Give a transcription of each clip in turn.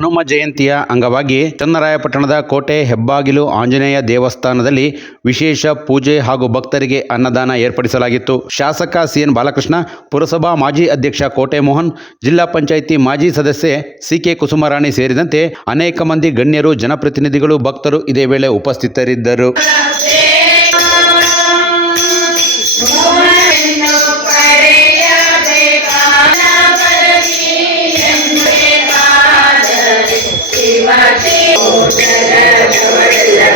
ಹನುಮ ಜಯಂತಿಯ ಅಂಗವಾಗಿ ಚನ್ನರಾಯಪಟ್ಟಣದ ಕೋಟೆ ಹೆಬ್ಬಾಗಿಲು ಆಂಜನೇಯ ದೇವಸ್ಥಾನದಲ್ಲಿ ವಿಶೇಷ ಪೂಜೆ ಹಾಗೂ ಭಕ್ತರಿಗೆ ಅನ್ನದಾನ ಏರ್ಪಡಿಸಲಾಗಿತ್ತು. ಶಾಸಕ ಸಿಎನ್ ಬಾಲಕೃಷ್ಣ, ಪುರಸಭಾ ಮಾಜಿ ಅಧ್ಯಕ್ಷ ಕೋಟೆ ಮೋಹನ್ ಜಿಲ್ಲಾ ಪಂಚಾಯಿತಿ ಮಾಜಿ ಸದಸ್ಯೆ ಸಿಕೆ ಕುಸುಮರಾಣಿ ಸೇರಿದಂತೆ ಅನೇಕ ಮಂದಿ ಗಣ್ಯರು, ಜನಪ್ರತಿನಿಧಿಗಳು, ಭಕ್ತರು ಇದೇ ವೇಳೆ ಉಪಸ್ಥಿತರಿದ್ದರು.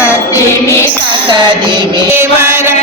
தத்திமி சகதிமி வர